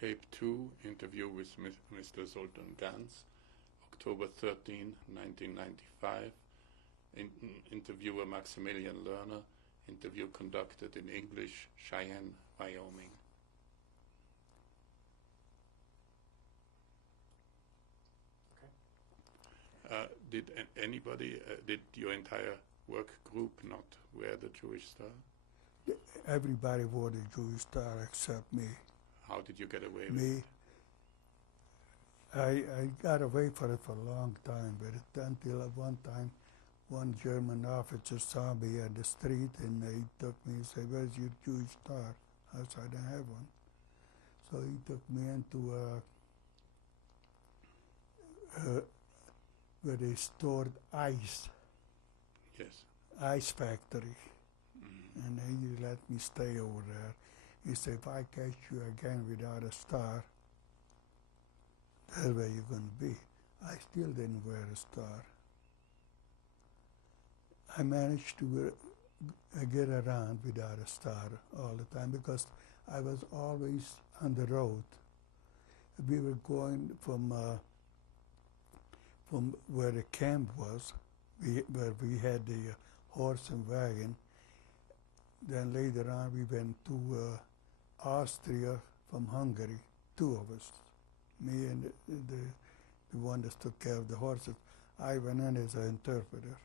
Tape 2, interview with Mr. Zoltan Gancz, October 13, 1995. Interviewer Maximilian Lerner, interview conducted in English, Cheyenne, Wyoming. Did anybody, did your entire work group not wear the Jewish star? Everybody wore the Jewish star except me. How did you get away with it? I got away for it for a long time, but until at one time, one German officer saw me on the street and he took me and said, "Where's your Jewish star?" I said, "I don't have one." So he took me into where they stored ice. Yes. Ice factory. And he let me stay over there. He said, "If I catch you again without a star, that's where you're going to be." I still didn't wear a star. I managed to get around without a star all the time because I was always on the road. We were going from where the camp was, where we had the horse and wagon. Then later on we went to Austria from Hungary, two of us, me and the one that took care of the horses. I went in as an interpreter.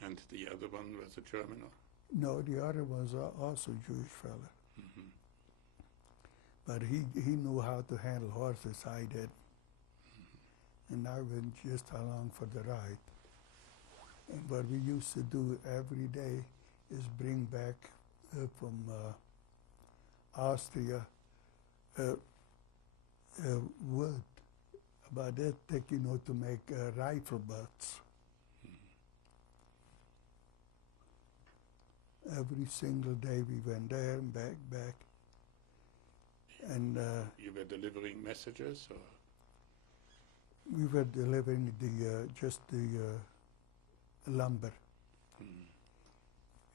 And the other one was a German? No, the other was also a Jewish fella. Mm-hmm. But he knew how to handle horses, I did. Mm-hmm. And I went just along for the ride. And what we used to do every day is bring back from Austria wood, about that thick, to make rifle butts. Every single day we went there and back. And you were delivering messages, or? We were delivering just the lumber.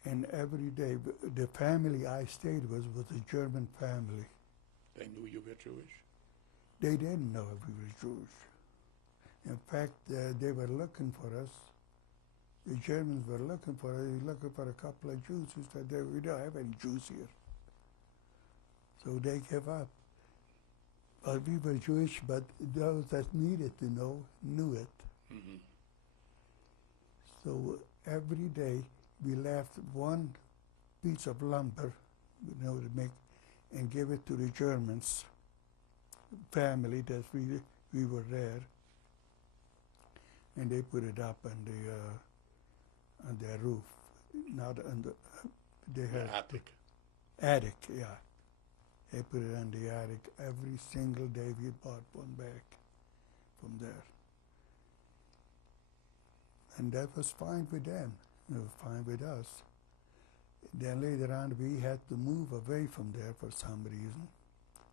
And every day, the family I stayed with was a German family. They knew you were Jewish? They didn't know we were Jewish. In fact, they were looking for us. The Germans were looking for us, looking for a couple of Jews who said, "We don't have any Jews here." So they gave up. But we were Jewish, but those that needed to know knew it. Mm-hmm. So every day we left one piece of lumber, to make, and give it to the Germans family that we were there, and they put it up on their roof, not on they had attic. Attic, yeah. They put it on the attic. Every single day we bought one back from there. And that was fine with them. It was fine with us. Then later on we had to move away from there for some reason,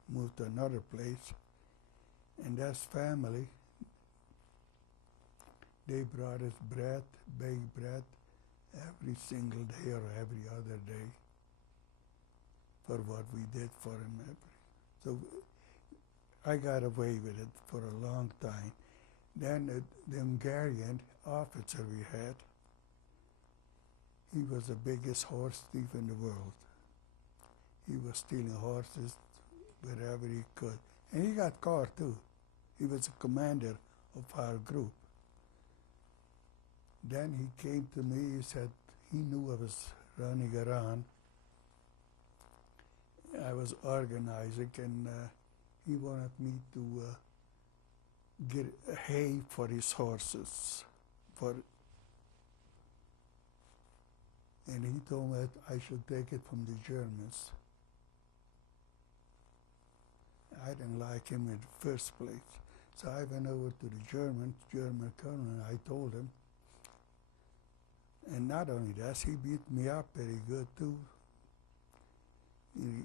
move to another place. And that family, they brought us bread, baked bread, every single day or every other day for what we did for them. So I got away with it for a long time. Then the Hungarian officer we had, he was the biggest horse thief in the world. He was stealing horses wherever he could. And he got caught too. He was a commander of our group. Then he came to me, he said he knew I was running around. I was organizing, and he wanted me to get hay for his horses. And he told me that I should take it from the Germans. I didn't like him in the first place. So I went over to the German colonel, and I told him. And not only that, he beat me up very good too. He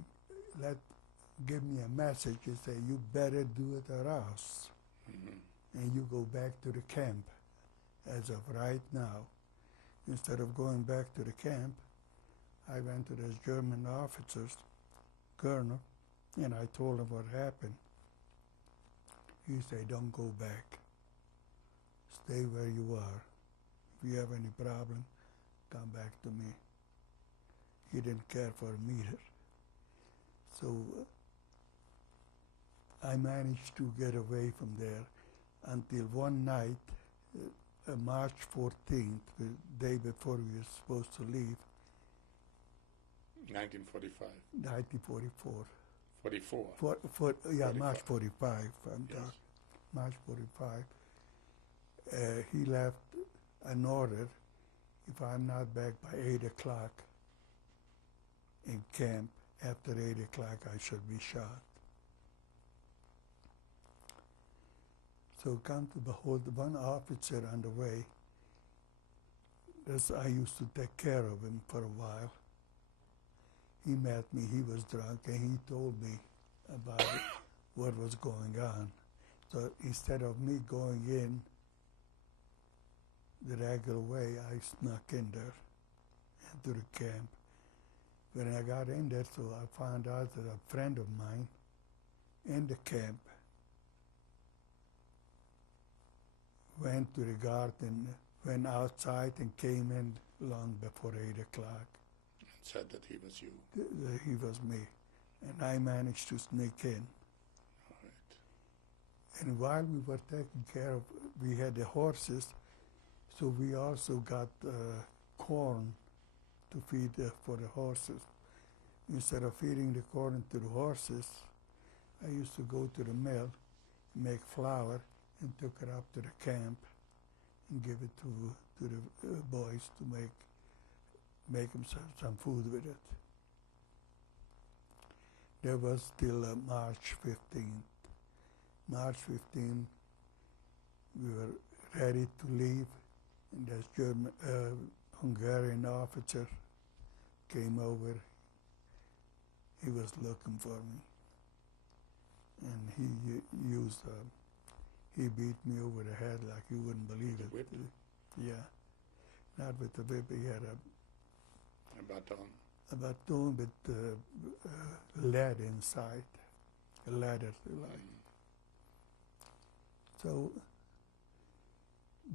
give me a message and say, "You better do it or else." Mm-hmm. And you go back to the camp as of right now. Instead of going back to the camp, I went to this German officer's colonel, and I told him what happened. He said, don't go back. Stay where you are. If you have any problem, come back to me. He didn't care for me either. So I managed to get away from there until one night, March 14th, the day before we were supposed to leave, 1945. 1944. 44. Yeah, 45. March 45. Yes. March 45. He left an order, if I'm not back by 8 o'clock in camp, after 8 o'clock I should be shot. So come to behold, one officer on the way, I used to take care of him for a while. He met me, he was drunk, and he told me about what was going on. So instead of me going in the regular way, I snuck in there into the camp. When I got in there, so I found out that a friend of mine in the camp went to the garden, went outside and came in long before 8 o'clock. And said that he was you. He was me. And I managed to sneak in. All right. And while we were taking care of, we had the horses, so we also got corn to feed for the horses. Instead of feeding the corn to the horses, I used to go to the mill, make flour, and took it up to the camp and give it to the boys to make them some food with it. There was till March 15th. March 15th, we were ready to leave, and this Hungarian officer came over. He was looking for me, and he beat me over the head like you wouldn't believe it. Whip? Yeah, not with the whip. He had A baton. a baton with lead inside, a ladder, like. So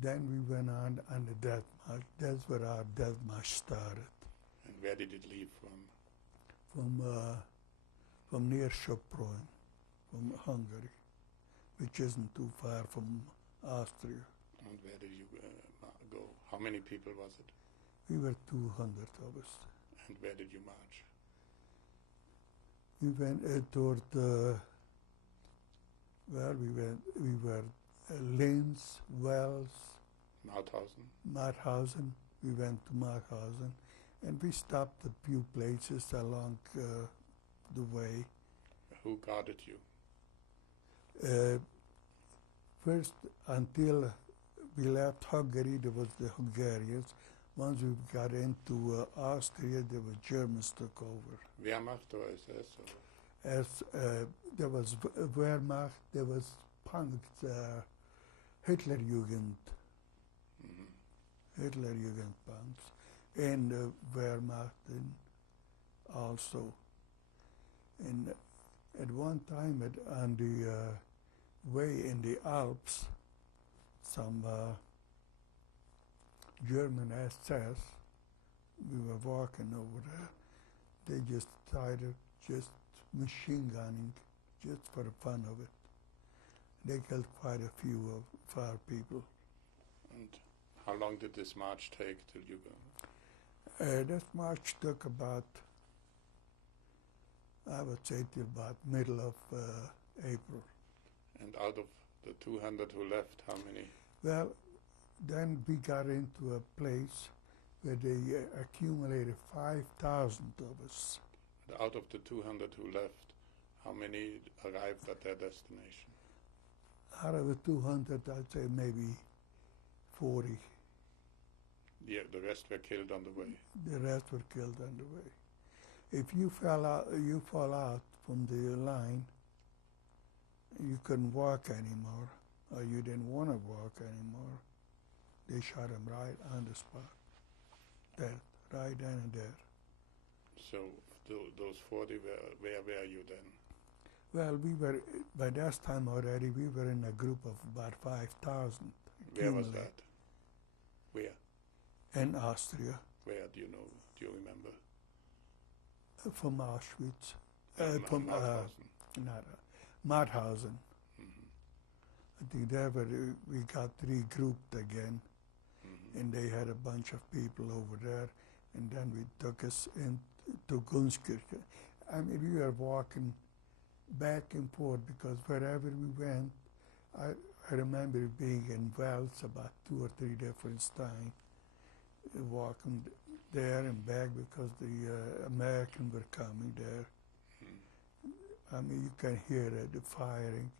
then we went on the death march. That's where our death march started. And where did it leave from? From near Sopron, from Hungary, which isn't too far from Austria. And where did you go? How many people was it? We were 200 of us. And where did you march? We went toward, we were Linz, Wels, Mauthausen. We went to Mauthausen, and we stopped a few places along the way. Who guarded you? First, until we left Hungary, there was the Hungarians. Once we got into Austria, the Germans took over. Wehrmacht or SS? Or? As there was Wehrmacht, there was punks, Hitlerjugend, Hitlerjugend punks, and Wehrmacht and also. And at one time on the way in the Alps, some German SS, we were walking over there, they just started just machine gunning, just for the fun of it. They killed quite a few of our people. And how long did this march take till you go? This march took about, I would say, till about middle of April. And out of the 200 who left, how many? Well, then we got into a place where they accumulated 5,000 of us. And out of the 200 who left, how many arrived at their destination? Out of the 200, I'd say maybe 40. Yeah, the rest were killed on the way. The rest were killed on the way. If you fall out from the line, you couldn't walk anymore, or you didn't want to walk anymore. They shot him right on the spot. Dead, right then and there. So those 40, where were you then? Well, we were, by that time already, we were in a group of about 5,000. Where was that? Where? In Austria, Where do you know? Do you remember? from Auschwitz. From From, Mauthausen. not, Mauthausen. Mhm. I think there we got regrouped again, Mhm. and they had a bunch of people over there, and then we took us into Gunskirchen. I mean, we were walking back and forth because wherever we went, I remember being in Wales about 2 or 3 different times, walking there and back because the Americans were coming there. I mean, you can hear the firing.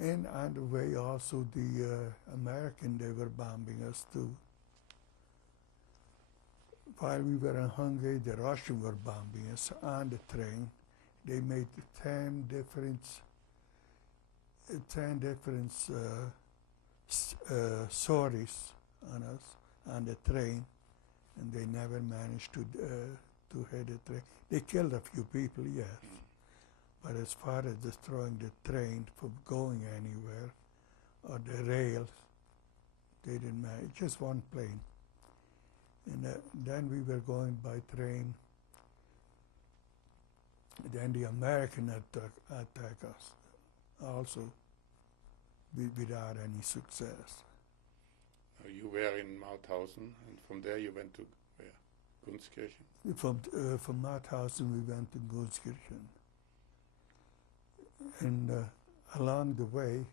And on the way also the American, they were bombing us too. While we were in Hungary, the Russians were bombing us on the train. They made 10 different sorties on us on the train, and they never managed to hit the train. They killed a few people, yes, but as far as destroying the train from going anywhere or the rails, they didn't manage. Just one plane. And then we were going by train. Then the American attacked us also without any success. You were in Mauthausen, and from there you went to where? Gunskirchen? From Mauthausen we went to Gunskirchen. And along the way,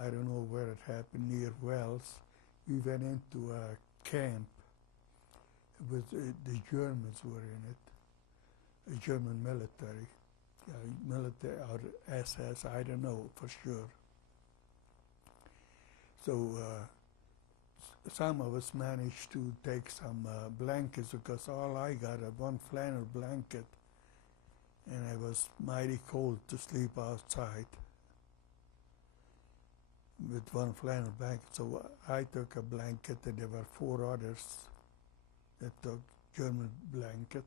I don't know where it happened, near Wales, we went into a camp. It was, the Germans were in it, a German military, military or SS, I don't know for sure. So some of us managed to take some blankets because all I got was one flannel blanket, and it was mighty cold to sleep outside with one flannel blanket. So I took a blanket, and there were 4 others that took German blanket,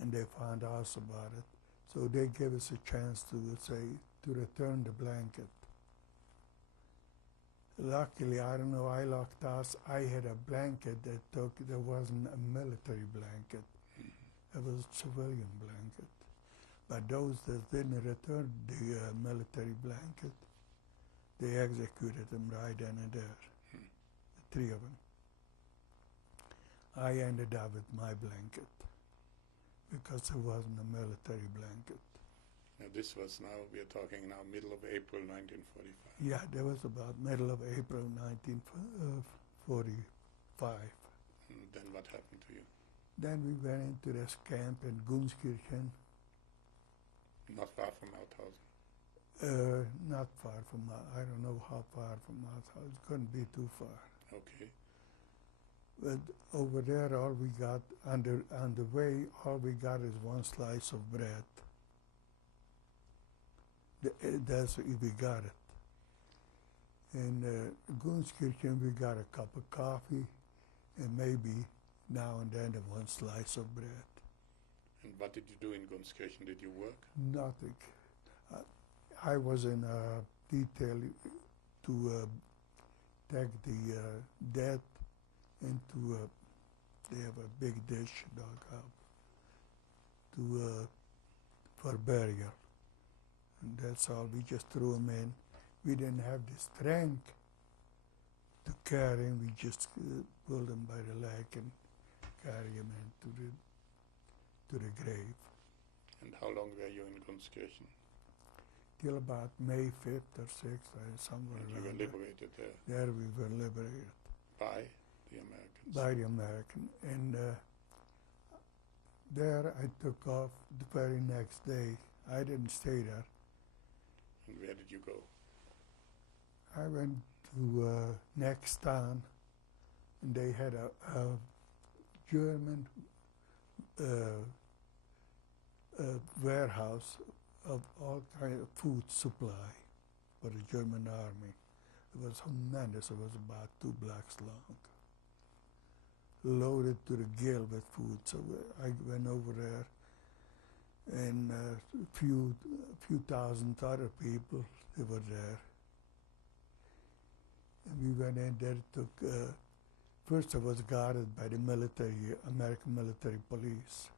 and they found out about it. So they gave us a chance to return the blanket. Luckily, I don't know, I locked us. I had a blanket that wasn't a military blanket. It was a civilian blanket. But those that didn't return the military blanket, they executed them right then and there, the 3 of them. I ended up with my blanket because it wasn't a military blanket. Now this was we are talking now middle of April 1945. Yeah, that was about middle of April 1945. And then what happened to you? Then we went into this camp in Gunskirchen. Not far from Mauthausen. Not far from, I don't know how far from Mauthausen. It couldn't be too far. Okay. But over there, all we got, on the way, all we got is one slice of bread. That's we got it. In Gunskirchen, we got a cup of coffee and maybe now and then one slice of bread. And what did you do in Gunskirchen? Did you work? Nothing. I was in detail to take the dead into they have a big dish dug up for burial. And that's all. We just threw them in. We didn't have the strength to carry him. We just pulled him by the leg and carry him to the grave. And how long were you in Gunskirchen? Till about May 5th or 6th, somewhere And you around were liberated there? There we were liberated. By the Americans? By the American. And there I took off the very next day. I didn't stay there. And where did you go? I went to next town, and they had a German warehouse of all kind of food supply for the German army. It was tremendous. It was about 2 blocks long, loaded to the gill with food. So I went over there, and few thousand other people, they were there. And we went in there, first I was guarded by the American military police.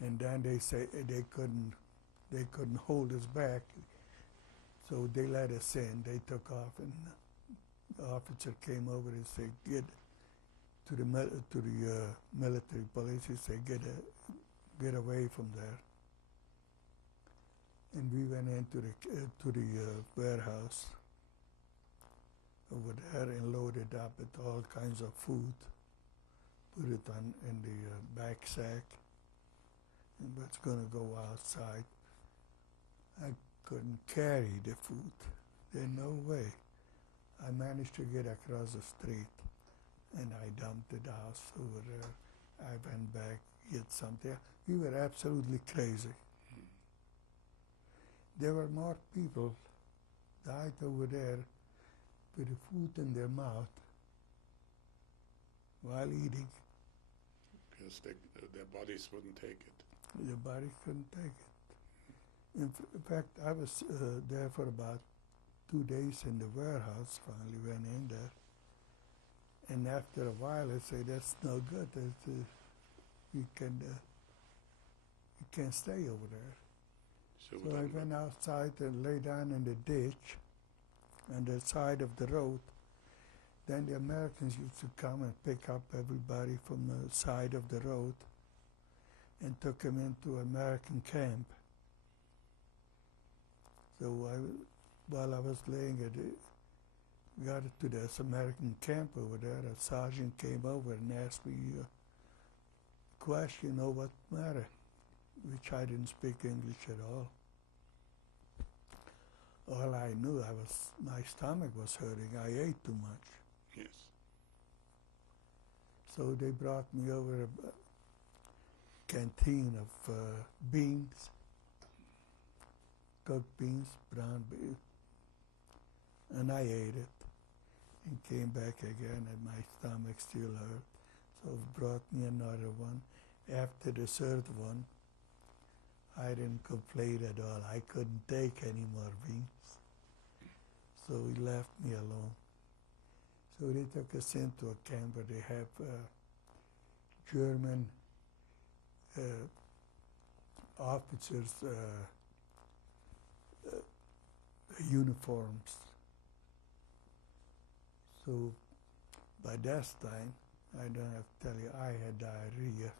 And then they say they couldn't hold us back, so they let us in. They took off, and the officer came over and said, "Get to the military police." He said, "Get away from there." And we went into the warehouse over there and loaded up with all kinds of food. Put it in the back sack, and was going to go outside. I couldn't carry the food. There's no way. I managed to get across the street, and I dumped the house over there. I went back, get something. We were absolutely crazy. There were more people died over there with the food in their mouth while eating. Because their bodies wouldn't take it. The body couldn't take it. In fact, I was there for about 2 days in the warehouse. Finally went in there. And after a while, I said, "That's no good. You can't stay over there." So I went outside and lay down in the ditch on the side of the road. Then the Americans used to come and pick up everybody from the side of the road and took them into American camp. So while I was laying got to this American camp over there, a sergeant came over and asked me a question, what matter, which I didn't speak English at all. All I knew, my stomach was hurting. I ate too much. Yes. So they brought me over a canteen of beans, cooked beans, brown beans, and I ate it and came back again, and my stomach still hurt. So brought me another one. After the third one, I didn't complain at all. I couldn't take any more beans. So he left me alone. So they took us into a camp where they have German officers' uniforms. So by that time, I don't have to tell you, I had diarrhea.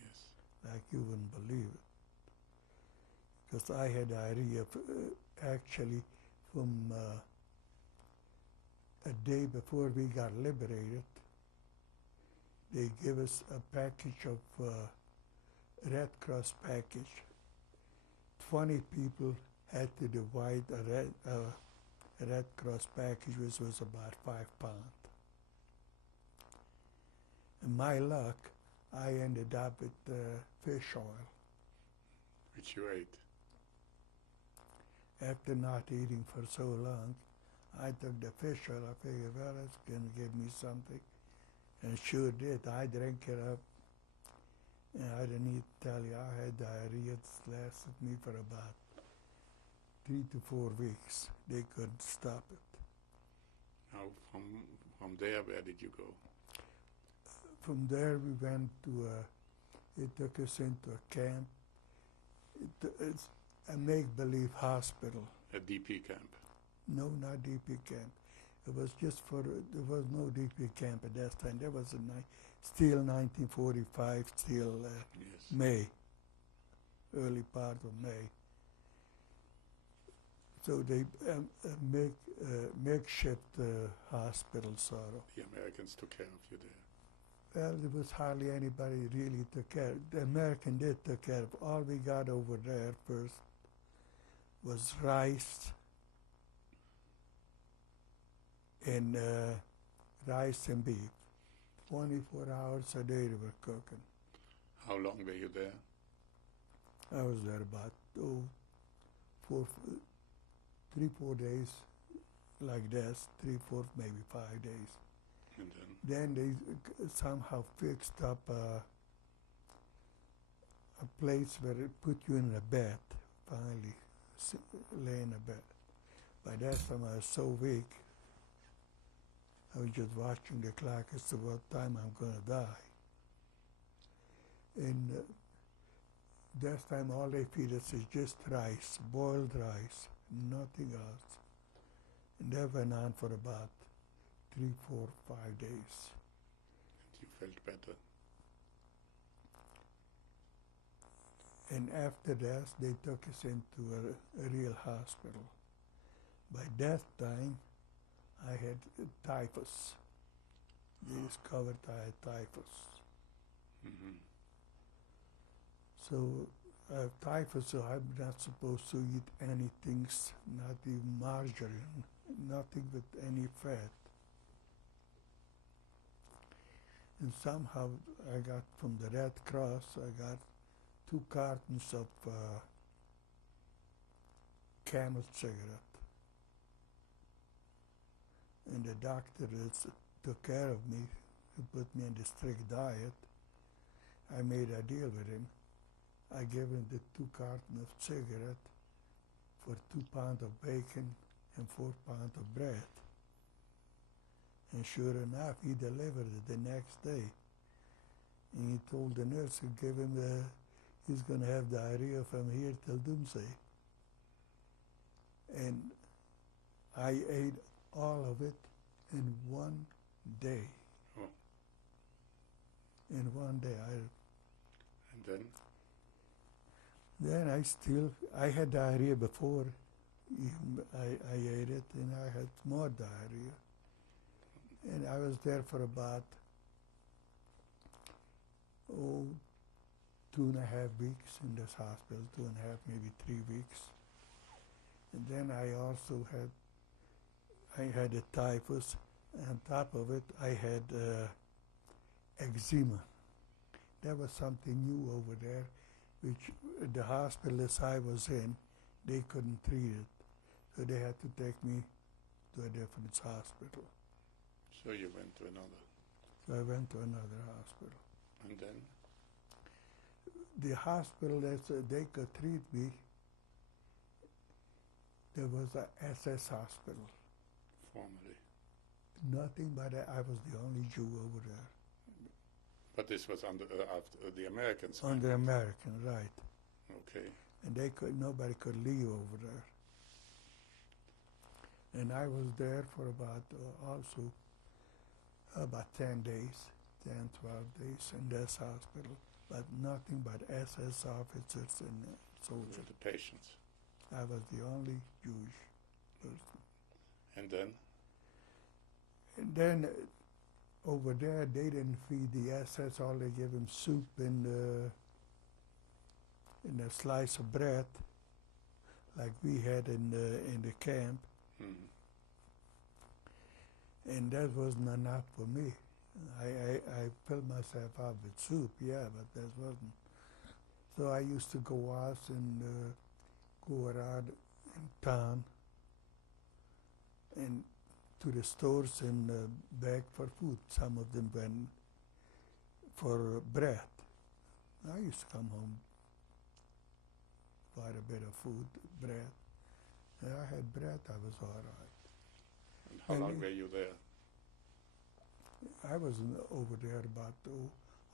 Yes. Like you wouldn't believe it. Because I had diarrhea actually from a day before we got liberated. They gave us a package of Red Cross package. 20 people had to divide a Red Cross package, which was about 5 pounds. And my luck, I ended up with fish oil. Which you ate. After not eating for so long, I took the fish oil. I figured, well, it's going to give me something. And it sure did. I drank it up. And I didn't need to tell you, I had diarrhea. It lasted me for about 3 to 4 weeks. They couldn't stop it. Now, from there, where did you go? From there, we went to it took us into a camp. It's a make-believe hospital. A DP camp? No, not DP camp. It was just there was no DP camp at that time. There was still 1945, still Yes. May, early part of May. So they makeshift hospital, sort of. The Americans took care of you there. Well, there was hardly anybody really took care. The American did take care of. All we got over there first was rice and beef. 24 hours a day they were cooking. How long were you there? I was there about 3, 4 days, like this, 3, 4, maybe 5 days. And Then they somehow fixed up place where it put you in a bed, finally, lay in a bed. By that time I was so weak, I was just watching the clock as to what time I'm going to die. And that time all they feed us is just rice, boiled rice, nothing else. And that went on for about 3, 4, 5 days. And you felt better. And after that, they took us into a real hospital. By that time, I had typhus. They discovered I had typhus. Mm-hmm. So I have typhus, so I'm not supposed to eat anything, not even margarine, nothing with any fat. And somehow I got from the Red Cross, I got 2 cartons of Camel cigarette. And the doctor took care of me. He put me on the strict diet. I made a deal with him. I gave him the 2 cartons of cigarette for 2 pounds of bacon and 4 pounds of bread. And sure enough, he delivered it the next day. And he told the nurse to give him he's going to have diarrhea from here till doomsday. And I ate all of it in one day. Oh. In one day. And then? Then I had diarrhea before I ate it, and I had more diarrhea. And I was there for about 2.5 weeks in this hospital, 2.5, maybe 3 weeks. And then I also had a typhus. On top of it, I had eczema. That was something new over there, which the hospitalists I was in, they couldn't treat it. So they had to take me to a different hospital. So you went to another. So I went to another hospital. And then? The hospital that they could treat me, there was a SS hospital. Formerly. Nothing but I was the only Jew over there. But this was under after the Americans. Under American, right. Okay. And nobody could leave over there. And I was there for about 10 days, 10, 12 days in this hospital, but nothing but SS officers and soldiers. With the patients. I was the only Jewish person. And then? And then over there, they didn't feed the SS, all they gave them soup and a slice of bread, like we had in the camp. Mm-hmm. And that wasn't enough for me. I filled myself up with soup, yeah, but that wasn't. So I used to go out and go around in town and to the stores and beg for food. Some of them went for bread. I used to come home, quite a bit of food, bread. And I had bread, I was all right. And how long were you there? I was over there about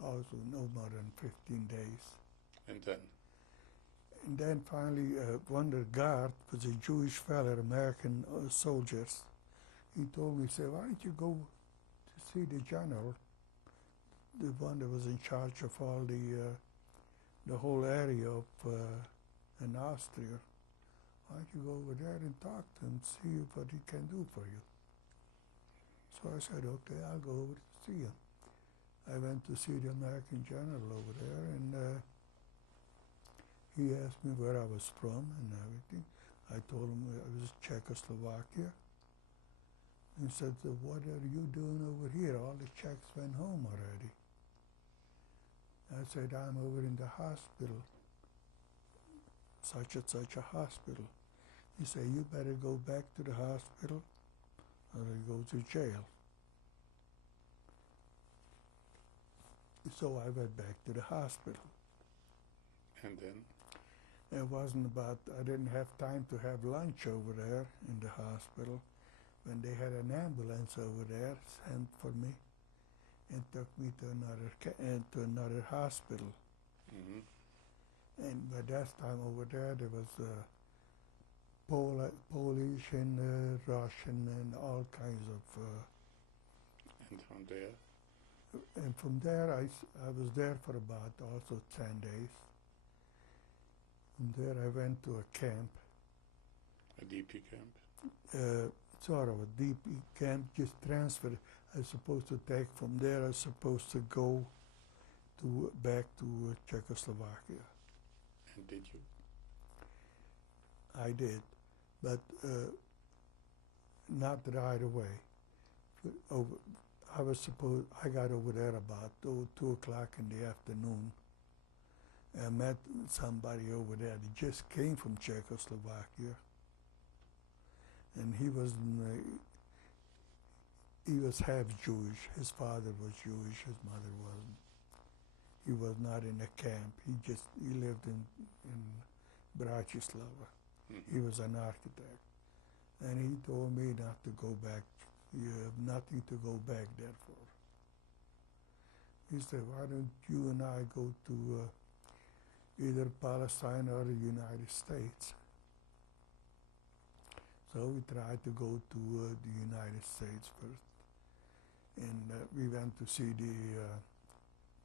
also no more than 15 days. And then? And then finally, one of the guard was a Jewish fellow, American soldiers. He told me, he said, why don't you go to see the general, the one that was in charge of all the whole area of in Austria. Why don't you go over there and talk to him, see what he can do for you? So I said, okay, I'll go over to see him. I went to see the American general over there, and he asked me where I was from and everything. I told him I was Czechoslovakia. He said, so what are you doing over here? All the Czechs went home already. I said, I'm over in the hospital, such and such a hospital. He said, you better go back to the hospital or you go to jail. So I went back to the hospital. And then? It wasn't about, I didn't have time to have lunch over there in the hospital when they had an ambulance over there sent for me and took me to another hospital. Mm-hmm. And by that time over there was Polish and Russian and all kinds of. And from there? And from there, I was there for about also 10 days. From there, I went to a camp. A DP camp? Sort of a DP camp, just transferred. I was supposed to take from there, I was supposed to go back to Czechoslovakia. And did you? I did, but not right away. I got over there about 2 o'clock in the afternoon. I met somebody over there. He just came from Czechoslovakia, and he was half Jewish. His father was Jewish. His mother wasn't. He was not in a camp. He lived in Bratislava. Mm-hmm. He was an architect, and he told me not to go back. You have nothing to go back there for. He said, why don't you and I go to either Palestine or the United States? So we tried to go to the United States first. And we went to see the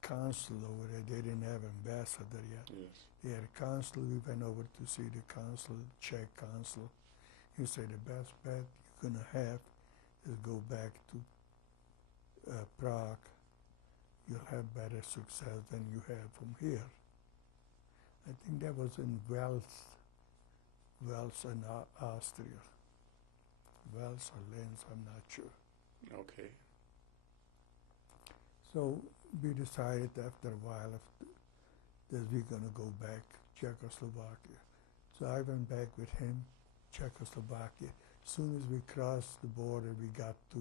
consul over there. They didn't have ambassador yet. Yes. They had a consul. We went over to see the consul, Czech consul. He said, the best bet you're going to have is go back to Prague. You'll have better success than you have from here. I think that was in Wels and Austria. Wels or Linz, I'm not sure. Okay. So we decided after a while that we're going to go back Czechoslovakia. So I went back with him, Czechoslovakia. As soon as we crossed the border, we got to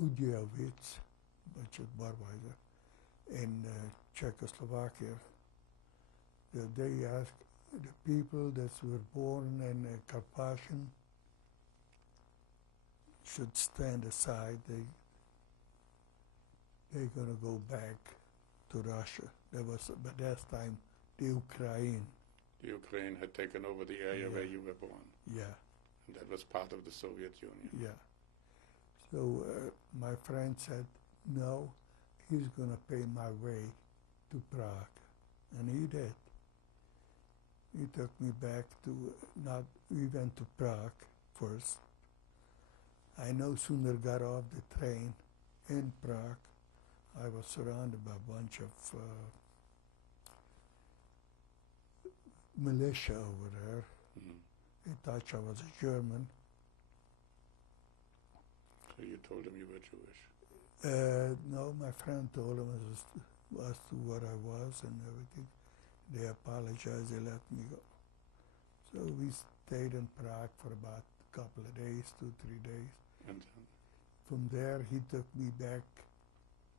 Budějovice, which is Budweiser, in Czechoslovakia. They asked the people that were born in Carpathian should stand aside. They're going to go back to Russia. That was, by that time, the Ukraine. The Ukraine had taken over the area where you were born. Yeah. And that was part of the Soviet Union. Yeah. So my friend said, no, he's going to pay my way to Prague. And he did. He took me back to, we went to Prague first. I no sooner got off the train in Prague, I was surrounded by a bunch of militia over there. Mm-hmm. They thought I was a German. So you told them you were Jewish? No, my friend told them as to what I was and everything. They apologized, they let me go. So we stayed in Prague for about a couple of days, 2-3 days. And then? From there, he took me back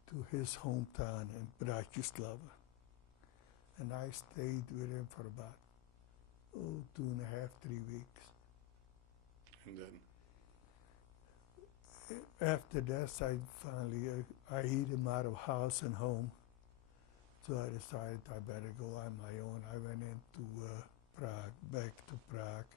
to his hometown in Bratislava. And I stayed with him for about 2.5, 3 weeks. And then? After that, I finally, I hid him out of house and home. So I decided I better go on my own. I went into Prague, back to Prague.